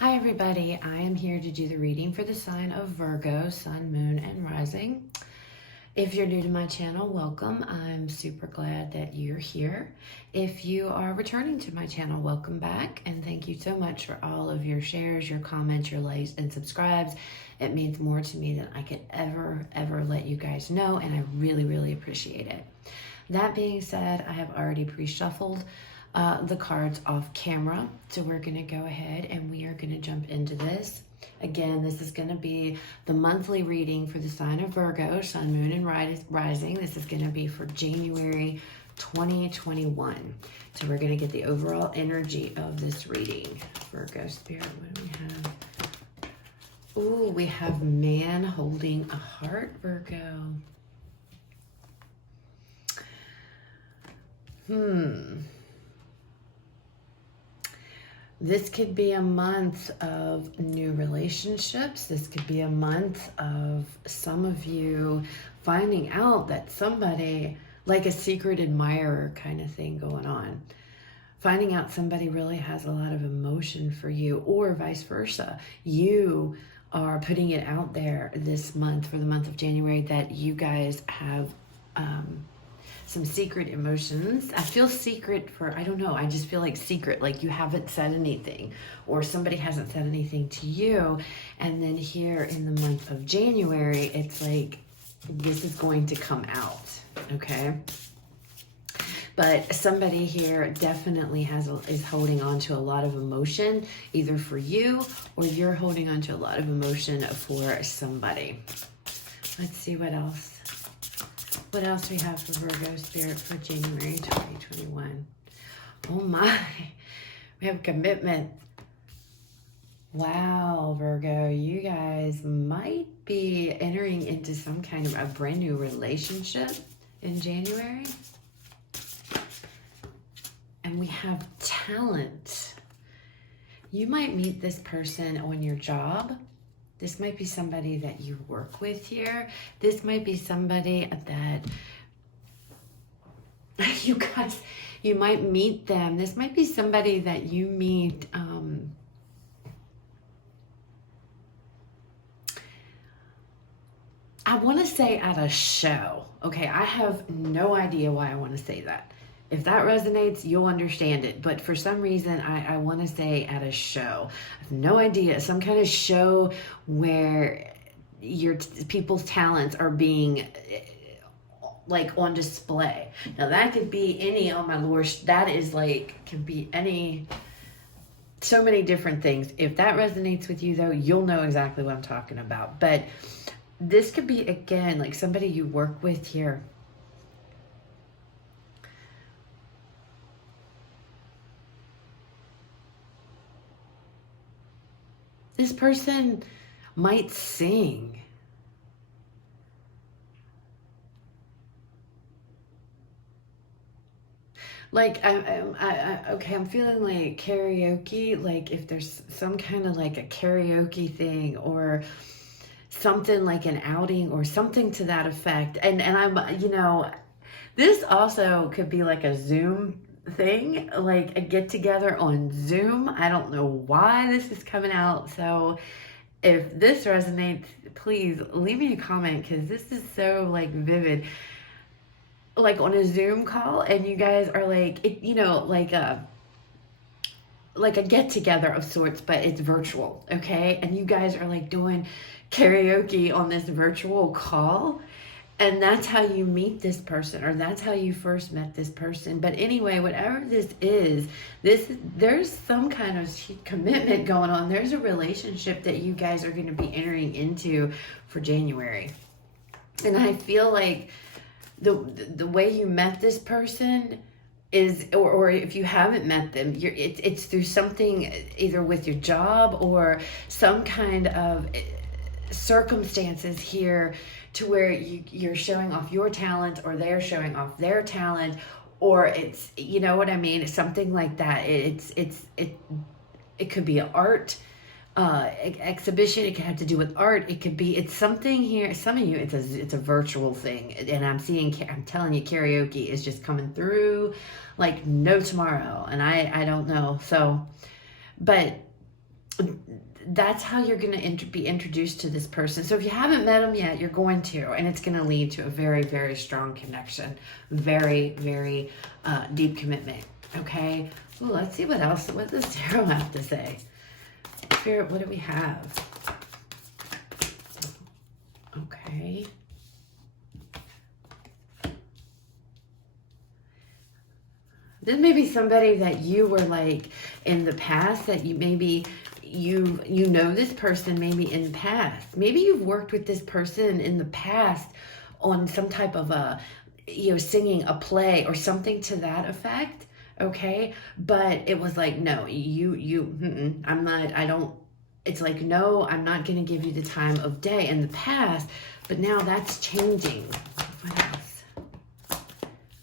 Hi everybody, I am here to do the reading for the sign of Virgo, Sun, Moon, and Rising. If you're new to my channel, welcome. I'm super glad that you're here. If you are returning to my channel, welcome back, and thank you so much for all of your shares, your comments, your likes, and subscribes. It means more to me than I could ever let you guys know, and I really appreciate it. That being said, I have already pre-shuffled the cards off camera. So we're going to go ahead and we are going to jump into this. Again, this is going to be the monthly reading for the sign of Virgo, Sun, Moon, and Rising. This is going to be for January 2021. So we're going to get the overall energy of this reading. Virgo Spirit, what do we have? Ooh, we have man holding a heart, Virgo. This could be a month of new relationships. This could be a month of some of you finding out that somebody, like a secret admirer kind of thing going on. Finding out somebody really has a lot of emotion for you, or vice versa. You are putting it out there this month, for the month of January, that you guys have some secret emotions. I feel secret for, I don't know, I just feel like secret, like you haven't said anything, or somebody hasn't said anything to you. And then here in the month of January, it's like, this is going to come out, okay? But somebody here definitely is holding on to a lot of emotion, either for you, or you're holding on to a lot of emotion for somebody. Let's see what else. What else we have for Virgo Spirit for January 2021? Oh my, we have commitment. Wow, Virgo, you guys might be entering into some kind of a brand new relationship in January. And we have talent. You might meet this person on your job. This might be somebody that you work with here. This might be somebody that you guys, you might meet them. This might be somebody that you meet I want to say at a show. Okay, I have no idea why I want to say that. If that resonates, you'll understand it. But for some reason, I want to say at a show. I have no idea. Some kind of show where people's talents are being like on display. Now that could be any, oh my lord, that is like, could be any, so many different things. If that resonates with you though, you'll know exactly what I'm talking about. But this could be, again, like somebody you work with here. This person might sing. Like, I'm feeling like karaoke, like if there's some kind of like a karaoke thing, or something like an outing or something to that effect. And I'm, you know, this also could be like a Zoom thing, like a get together on Zoom. I don't know why this is coming out. So if this resonates, please leave me a comment, because this is so like vivid. Like on a Zoom call, and you guys are like, you know, like a get together of sorts, but it's virtual, okay? And you guys are like doing karaoke on this virtual call. And that's how you meet this person, or that's how you first met this person. But anyway, whatever this is, there's some kind of commitment going on. There's a relationship that you guys are going to be entering into for January. And I feel like the way you met this person is, or if you haven't met them, it's through something, either with your job or some kind of circumstances here, to where you're showing off your talent, or they're showing off their talent, or it's, you know what I mean, something like that. It could be an art exhibition. It could have to do with art. It could be, it's something here. Some of you, it's a virtual thing, and I'm telling you, karaoke is just coming through like no tomorrow, and I don't know. So, but that's how you're going to be introduced to this person. So if you haven't met them yet, you're going to, and it's going to lead to a very, very strong connection. Very, very deep commitment. Okay. Well, let's see what else. What does tarot have to say? Spirit, what do we have? Okay. This may be somebody that you were like in the past, that you maybe you know this person maybe in the past. Maybe you've worked with this person in the past on some type of a, singing a play or something to that effect. Okay. But it was like, no, I'm not, I don't, it's like, no, I'm not going to give you the time of day in the past, but now that's changing. What else?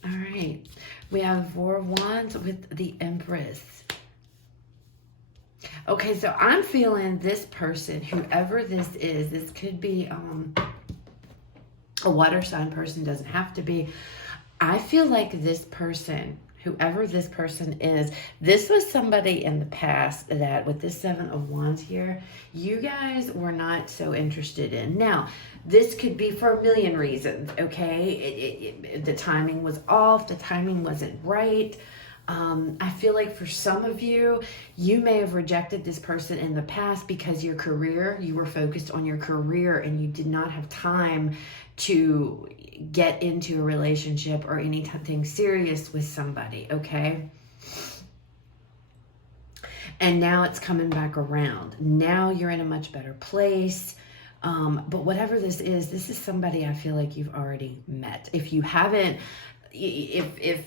All right. We have Four of Wands with the Empress. Okay, so I'm feeling this person, whoever this is, this could be a water sign person, doesn't have to be. I feel like this person, whoever this person is, this was somebody in the past that with this Seven of Wands here, you guys were not so interested in. Now, this could be for a million reasons, okay? The timing was off. The timing wasn't right. I feel like for some of you, you may have rejected this person in the past because you were focused on your career and you did not have time to get into a relationship or anything serious with somebody, okay? And now it's coming back around. Now you're in a much better place. But whatever this is somebody I feel like you've already met. If you haven't, if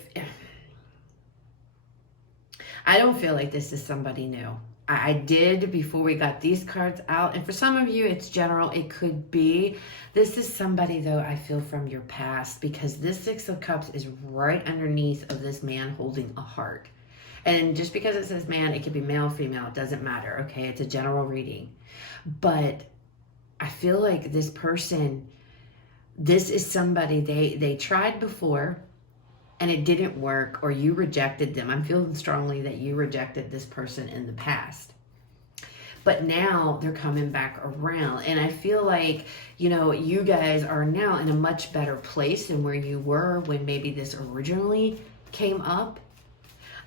I don't feel like this is somebody new. I did before we got these cards out. And for some of you, it's general. It could be. This is somebody, though, I feel from your past, because this Six of Cups is right underneath of this man holding a heart. And just because it says man, it could be male, female. It doesn't matter, okay? It's a general reading. But I feel like this person, this is somebody they tried before and it didn't work, or you rejected them. I'm feeling strongly that you rejected this person in the past. But now they're coming back around. And I feel like, you guys are now in a much better place than where you were when maybe this originally came up.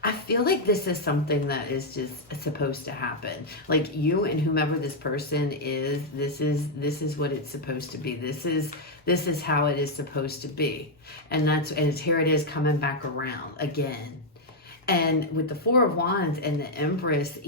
I feel like this is something that is just supposed to happen. Like you and whomever this person is, this is what it's supposed to be. This is how it is supposed to be. And here it is coming back around again. And with the Four of Wands and the Empress,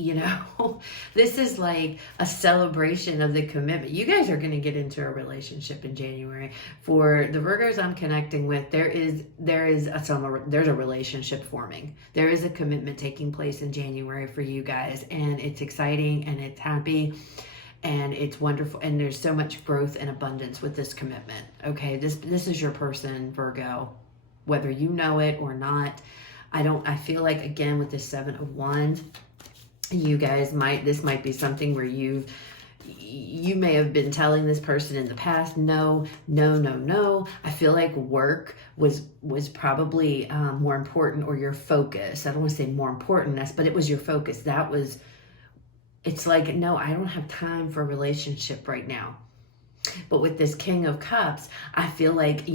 this is like a celebration of the commitment. You guys are going to get into a relationship in January. For the Virgos I'm connecting with, there's a relationship forming. There is a commitment taking place in January for you guys, and it's exciting and it's happy and it's wonderful, and there's so much growth and abundance with this commitment. Okay, this is your person, Virgo, whether you know it or not. I feel like, again, with this Seven of Wands, you guys this might be something where you may have been telling this person in the past, no. I feel like work was probably more important, or your focus. I don't want to say more important, but it was your focus. It's like, no, I don't have time for a relationship right now. But with this King of Cups, I feel like,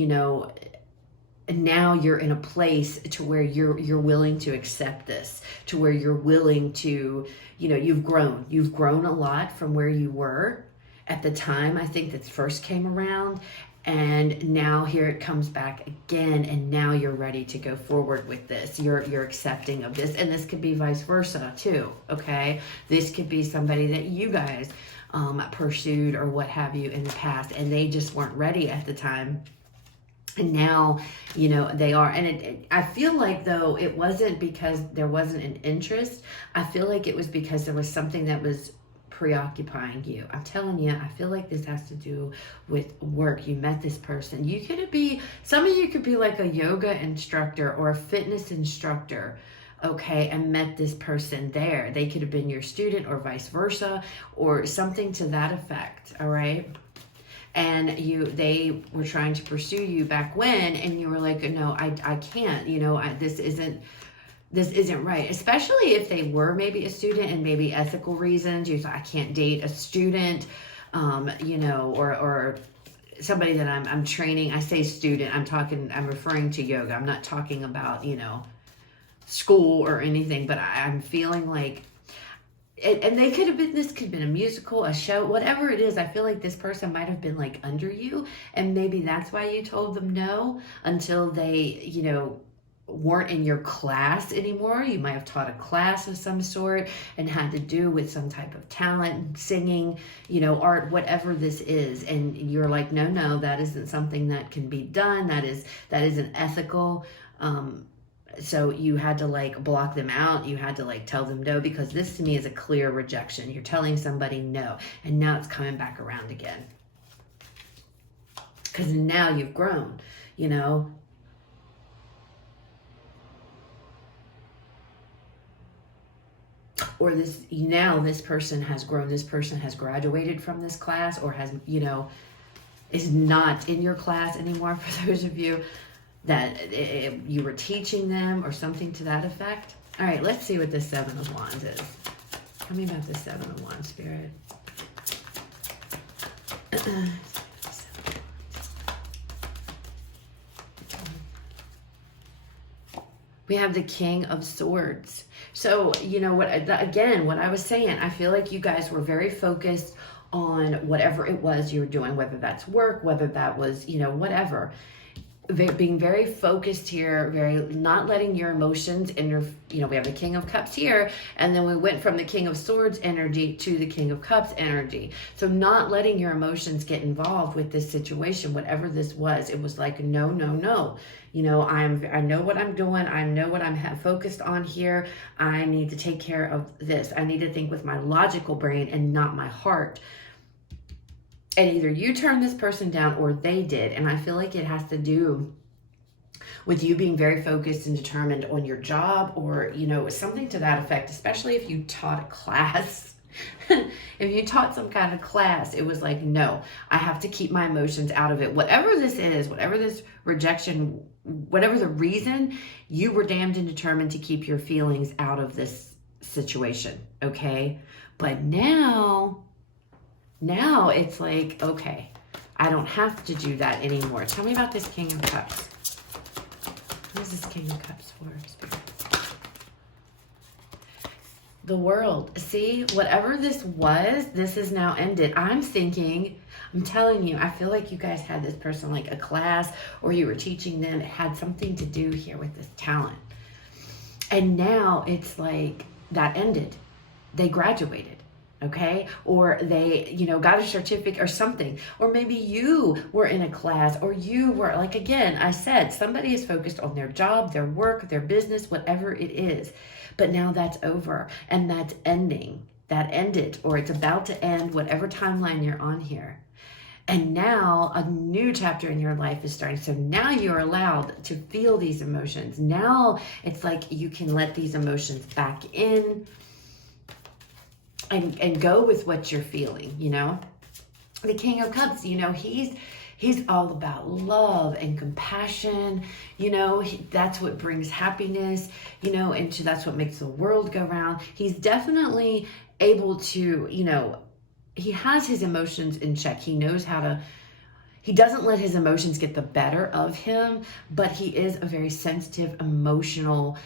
now you're in a place to where you're willing to accept this, to where you're willing to, you've grown a lot from where you were at the time, I think, that first came around. And now here it comes back again, and now you're ready to go forward with this. You're accepting of this, and this could be vice versa too, okay? This could be somebody that you guys pursued or what have you in the past, and they just weren't ready at the time. And now, they are. And I feel like, though, it wasn't because there wasn't an interest. I feel like it was because there was something that was preoccupying you. I'm telling you, I feel like this has to do with work. You met this person. Some of you could be like a yoga instructor or a fitness instructor, okay, and met this person there. They could have been your student or vice versa, or something to that effect, all right? And they were trying to pursue you back when, and you were like, no, I can't, this isn't, this isn't right, especially if they were maybe a student and maybe ethical reasons. You thought, I can't date a student, you know, or somebody that I'm training. I say student, I'm referring to yoga. I'm not talking about, you know, school or anything, but I'm feeling like, and they could have been, this could have been a musical, a show, whatever it is. I feel like this person might have been like under you, and maybe that's why you told them no until they, you know, weren't in your class anymore. You might have taught a class of some sort and had to do with some type of talent, singing, you know, art, whatever this is. And you're like, no, that isn't something that can be done. That isn't ethical. So you had to like block them out. You had to like tell them no, because this to me is a clear rejection. You're telling somebody no, and now it's coming back around again. Because now you've grown, you know. Or this person has grown, this person has graduated from this class, or has, you know, is not in your class anymore, for those of you that you were teaching them or something to that effect. All right, let's see what the Seven of Wands is. Tell me about the Seven of Wands, Spirit. We have the King of Swords. So, you know what, again, what I was saying, I feel like you guys were very focused on whatever it was you were doing, whether that's work, whether that was, you know, whatever. Being very focused here, very not letting your emotions you know, we have the King of Cups here, and then we went from the King of Swords energy to the King of Cups energy. So not letting your emotions get involved with this situation, whatever this was. It was like, no. You know, I know what I'm doing. I know what I'm focused on here. I need to take care of this. I need to think with my logical brain and not my heart. And either you turned this person down or they did. And I feel like it has to do with you being very focused and determined on your job, or, you know, something to that effect, especially if you taught a class. If you taught some kind of class, it was like, no, I have to keep my emotions out of it. Whatever this is, whatever this rejection, whatever the reason, you were damned and determined to keep your feelings out of this situation, okay? But now it's like, okay, I don't have to do that anymore. Tell me about this King of Cups. What is this King of Cups for, Spirit? The World. See, whatever this was, this is now ended. I'm telling you, I feel like you guys had this person like a class, or you were teaching them. It had something to do here with this talent. And now it's like that ended. They graduated. Okay, or they, you know, got a certificate or something, or maybe you were in a class, or you were like, again, I said, somebody is focused on their job, their work, their business, whatever it is. But now that's over, and that's ending. That ended, or it's about to end, whatever timeline you're on here. And now a new chapter in your life is starting. So now you're allowed to feel these emotions. Now it's like you can let these emotions back in. And go with what you're feeling, you know. The King of Cups, you know, he's all about love and compassion, you know. That's what brings happiness, you know, and that's what makes the world go round. He's definitely able to, you know, he has his emotions in check. He knows how to, he doesn't let his emotions get the better of him, but he is a very sensitive, emotional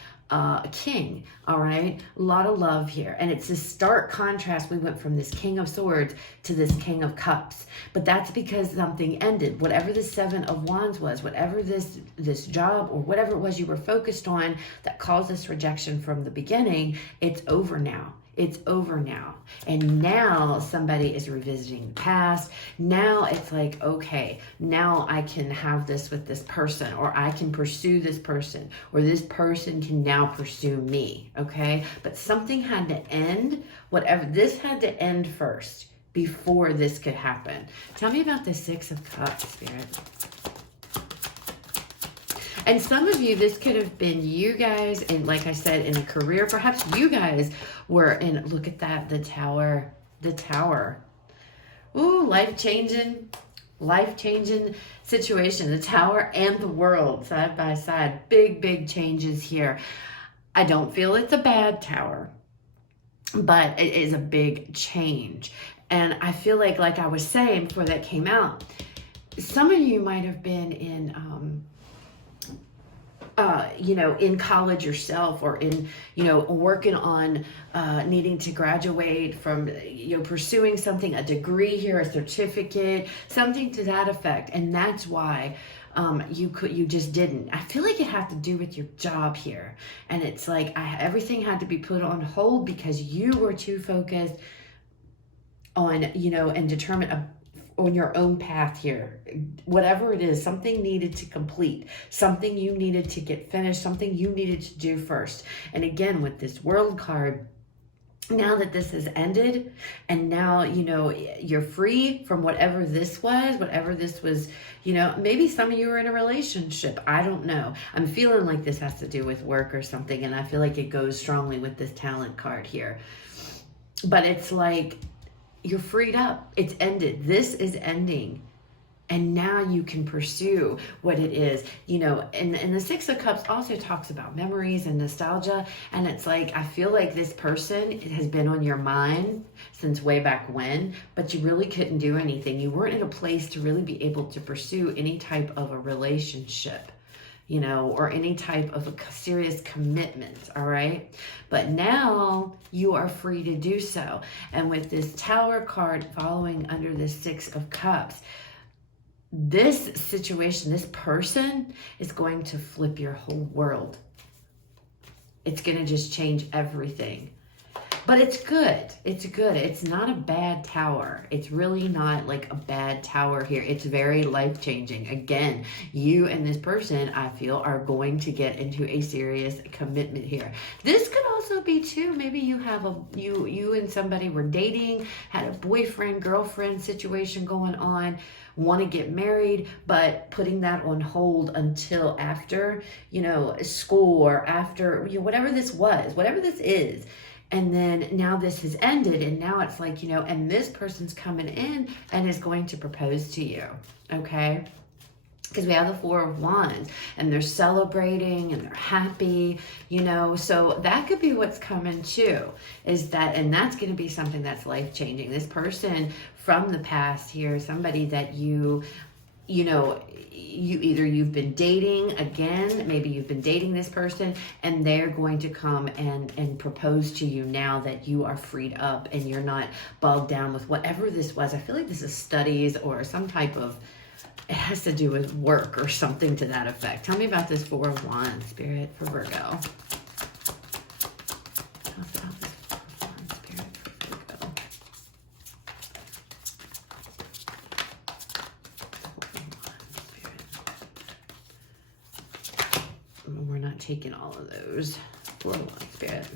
king, all right? A lot of love here. And it's a stark contrast. We went from this King of Swords to this King of Cups. But that's because something ended. Whatever the Seven of Wands was, whatever this job or whatever it was you were focused on that caused this rejection from the beginning, it's over now. It's over now. And now somebody is revisiting the past. Now it's like, okay, now I can have this with this person, or I can pursue this person, or this person can now pursue me, okay? But something had to end. Whatever, this had to end first before this could happen. Tell me about the Six of Cups, Spirit. And some of you, this could have been you guys, and like I said, in a career. Perhaps you guys were in, look at that, the Tower. Ooh, life-changing situation. The Tower and the World side by side. Big changes here. I don't feel it's a bad tower, but it is a big change. And I feel like I was saying before that came out, some of you might have been in, in college yourself, or in, working on needing to graduate from, pursuing something, a degree here, a certificate, something to that effect. And that's why you just didn't. I feel like it had to do with your job here. And it's like everything had to be put on hold because you were too focused on, and determined on your own path here. Whatever it is, something needed to complete, something you needed to get finished, something you needed to do first. And again, with this World card, now that this has ended, and now, you're free from whatever this was, maybe some of you are in a relationship. I don't know. I'm feeling like this has to do with work or something. And I feel like it goes strongly with this Talent card here. But it's like, you're freed up. It's ended. This is ending. And now you can pursue what it is, and the Six of Cups also talks about memories and nostalgia. And it's like, I feel like this person has been on your mind since way back when, but you really couldn't do anything. You weren't in a place to really be able to pursue any type of a relationship, or any type of a serious commitment, all right? But now you are free to do so. And with this Tower card following under this Six of Cups, this situation, this person is going to flip your whole world. It's going to just change everything. But it's good. It's good. It's not a bad tower. It's really not like a bad tower here. It's very life-changing. Again, you and this person, I feel, are going to get into a serious commitment here. This could also be too, maybe you have you and somebody were dating, had a boyfriend, girlfriend situation going on, want to get married, but putting that on hold until after, school, or after, whatever this was, whatever this is. And then now this has ended, and now it's like, and this person's coming in and is going to propose to you, okay? Because we have the Four of Wands, and they're celebrating and they're happy, so that could be what's coming too, and that's going to be something that's life-changing. This person from the past here, somebody that you've been dating again, maybe you've been dating this person, and they're going to come and propose to you now that you are freed up and you're not bogged down with whatever this was. I feel like this is studies or some type of, it has to do with work or something to that effect. Tell me about this Four of Wands, Spirit, for Virgo. Tell us about this Four of Wands, Spirit, for Virgo. We're not taking all of those. Blow on, Spirit.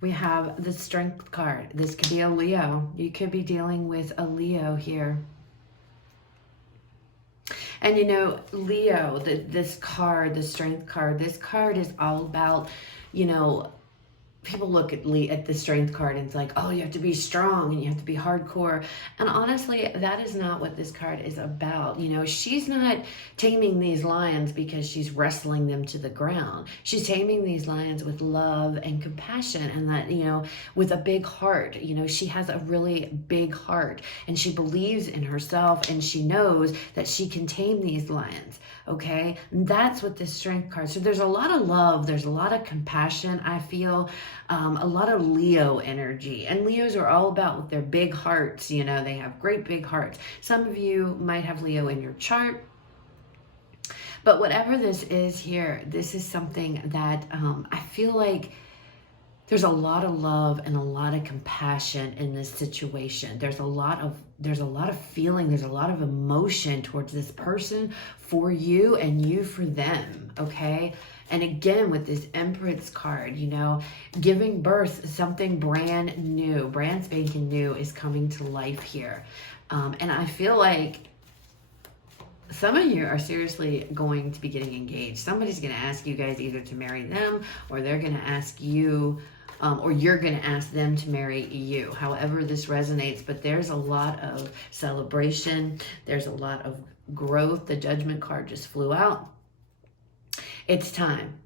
We have the Strength card. This could be a Leo. You could be dealing with a Leo here. And Leo, this card, the Strength card, this card is all about, people look at the Strength card and it's like, oh, you have to be strong and you have to be hardcore. And honestly, that is not what this card is about. She's not taming these lions because she's wrestling them to the ground. She's taming these lions with love and compassion, and that, with a big heart. She has a really big heart, and she believes in herself, and she knows that she can tame these lions. Okay, and that's what this Strength card. So there's a lot of love, there's a lot of compassion, I feel, a lot of Leo energy. And Leos are all about with their big hearts. They have great big hearts. Some of you might have Leo in your chart. But whatever this is here, this is something that I feel like there's a lot of love and a lot of compassion in this situation. There's a lot of feeling, there's a lot of emotion towards this person for you and you for them, okay? And again, with this Empress card, giving birth, something brand new, brand spanking new is coming to life here. And I feel like some of you are seriously going to be getting engaged. Somebody's going to ask you guys either to marry them, or they're going to ask you, or you're going to ask them to marry you. However this resonates, but there's a lot of celebration. There's a lot of growth. The Judgment card just flew out. It's time.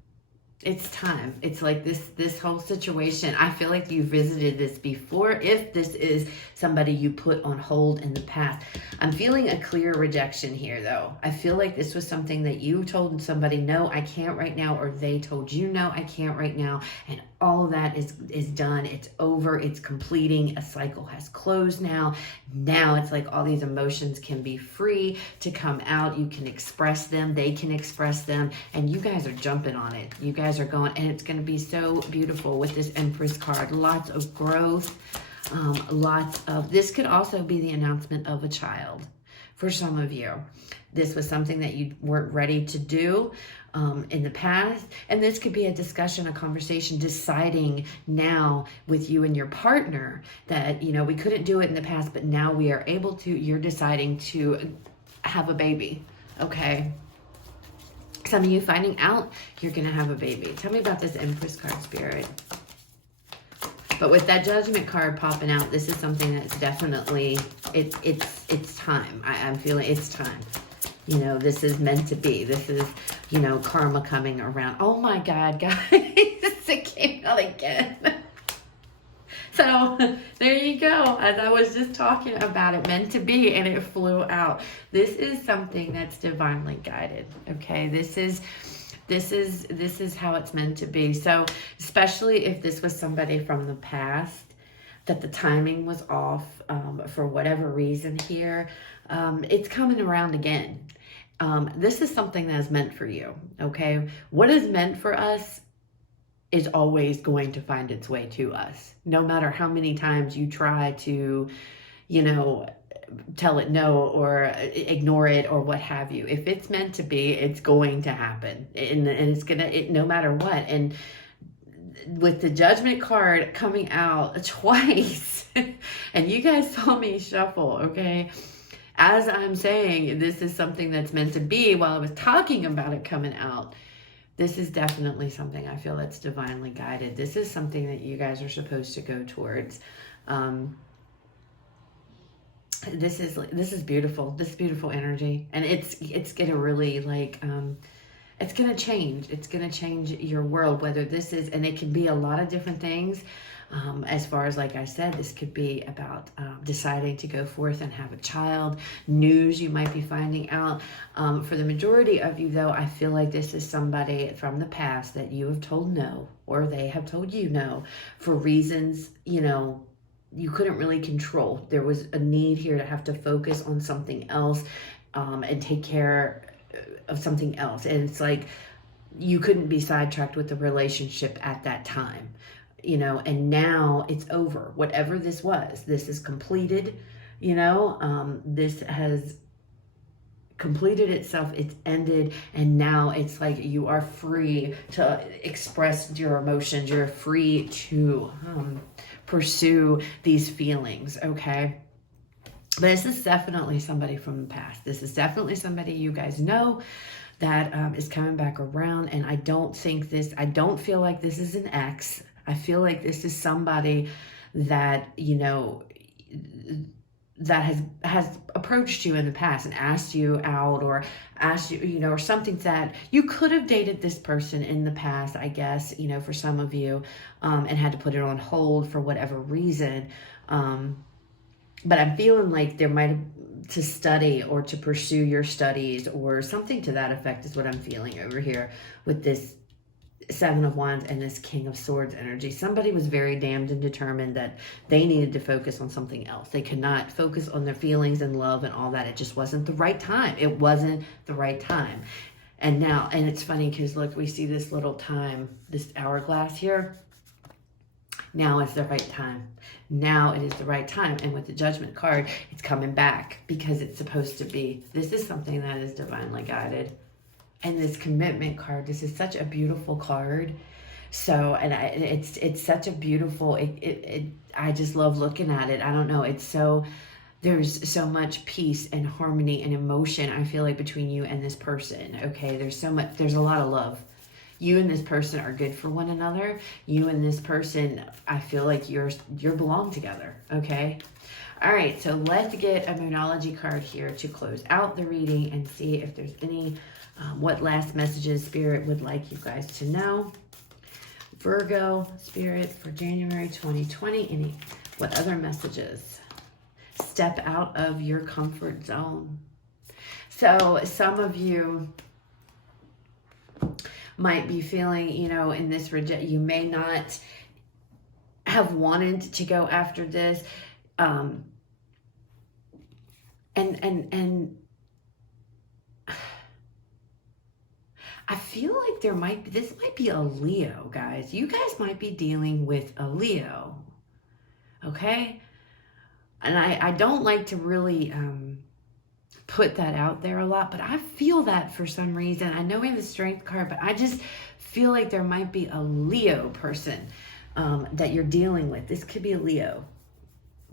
It's time. It's like this whole situation. I feel like you visited this before. If this is somebody you put on hold in the past, I'm feeling a clear rejection here, though. I feel like this was something that you told somebody, no, I can't right now, or they told you, no, I can't right now, and all of that is done. It's over. It's completing. A cycle has closed now. Now it's like all these emotions can be free to come out. You can express them. They can express them, and you guys are jumping on it. You guys are going, and it's going to be so beautiful with this Empress card. Lots of growth. Lots of, this could also be the announcement of a child for some of you. This was something that you weren't ready to do in the past, and this could be a discussion, a conversation, deciding now with you and your partner that, you know, we couldn't do it in the past, but now we are able to. You're deciding to have a baby, okay? Some of you finding out you're going to have a baby. Tell me about this Empress card, Spirit. But with that Judgment card popping out, this is something that's definitely, it's time. I'm feeling it's time. You know, this is meant to be. This is, you know, karma coming around. Oh my God, guys, it came out again. So there you go. As I was just talking about it, meant to be, and it flew out. This is something that's divinely guided. Okay, this is how it's meant to be. So especially if this was somebody from the past, that the timing was off for whatever reason here, it's coming around again. This is something that is meant for you, okay? What is meant for us is always going to find its way to us. No matter how many times you try to, you know, tell it no or ignore it or what have you. If it's meant to be, it's going to happen. And it's gonna, no matter what. And with the Judgment card coming out twice, and you guys saw me shuffle, okay? As I'm saying, this is something that's meant to be while I was talking about it coming out. This is definitely something I feel that's divinely guided. This is something that you guys are supposed to go towards. This is beautiful. This is beautiful energy, and it's gonna really like it's gonna change. It's gonna change your world. Whether this is, and it can be a lot of different things. As far as, like I said, this could be about deciding to go forth and have a child, news you might be finding out. For the majority of you, though, I feel like this is somebody from the past that you have told no, or they have told you no, for reasons, you know, you couldn't really control. There was a need here to have to focus on something else and take care of something else. And it's like you couldn't be sidetracked with the relationship at that time. You know, and now it's over. Whatever this was, this is completed, you know, this has completed itself, it's ended, and now it's like you are free to express your emotions. You're free to pursue these feelings, okay? But this is definitely somebody from the past. This is definitely somebody you guys know that is coming back around, and I don't feel like this is an ex. I feel like this is somebody that, you know, that has approached you in the past and asked you out, or asked you, you know, or something that you could have dated this person in the past, I guess, you know, for some of you, and had to put it on hold for whatever reason. But I'm feeling like there might have to study or to pursue your studies or something to that effect is what I'm feeling over here with this Seven of Wands and this King of Swords energy. Somebody was very damned and determined that they needed to focus on something else. They could not focus on their feelings and love and all that. It just wasn't the right time. It wasn't the right time. And now, and it's funny because look, we see this little time, this hourglass here. Now is the right time. Now it is the right time. And with the Judgment card, it's coming back because it's supposed to be. This is something that is divinely guided. And this Commitment card, this is such a beautiful card. So, and it's such a beautiful, I just love looking at it. I don't know. It's so, there's so much peace and harmony and emotion, I feel like, between you and this person. Okay. There's so much, there's a lot of love. You and this person are good for one another. You and this person, I feel like you're belong together. Okay. All right. So let's get a Moonology card here to close out the reading and see if there's any, what last messages Spirit would like you guys to know. Virgo, Spirit, for January 2020. What other messages? Step out of your comfort zone. So some of you might be feeling, you know, in this you may not have wanted to go after this. And I feel like this might be a Leo, guys. You guys might be dealing with a Leo. Okay? And I don't like to really put that out there a lot, but I feel that for some reason. I know we have the Strength card, but I just feel like there might be a Leo person that you're dealing with. This could be a Leo.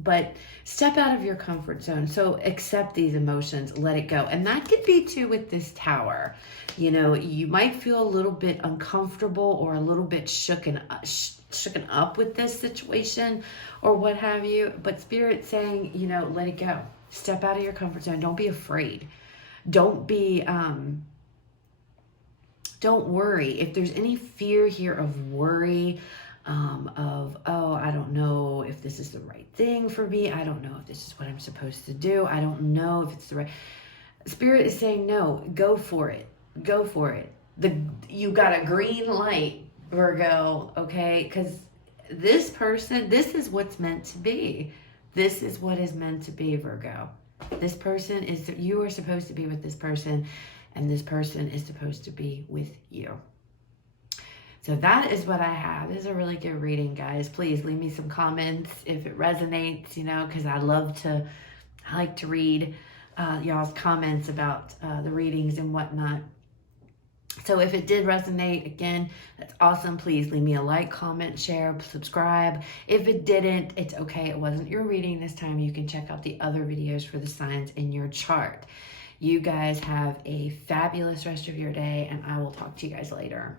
But step out of your comfort zone. So accept these emotions, let it go. And that could be too with this Tower. You know, you might feel a little bit uncomfortable or a little bit shooken up with this situation or what have you. But Spirit's saying, you know, let it go. Step out of your comfort zone. Don't be afraid. Don't worry. If there's any fear here of worry, oh, I don't know if this is the right thing for me. I don't know if this is what I'm supposed to do. I don't know if it's the right. Spirit is saying, no, go for it. Go for it. You got a green light, Virgo, okay? Because this person, this is what's meant to be. This is what is meant to be, Virgo. This person is, you are supposed to be with this person, and this person is supposed to be with you. So that is what I have. This is a really good reading, guys. Please leave me some comments if it resonates, you know, because I like to read y'all's comments about the readings and whatnot. So if it did resonate, again, that's awesome. Please leave me a like, comment, share, subscribe. If it didn't, it's okay. It wasn't your reading this time. You can check out the other videos for the signs in your chart. You guys have a fabulous rest of your day, and I will talk to you guys later.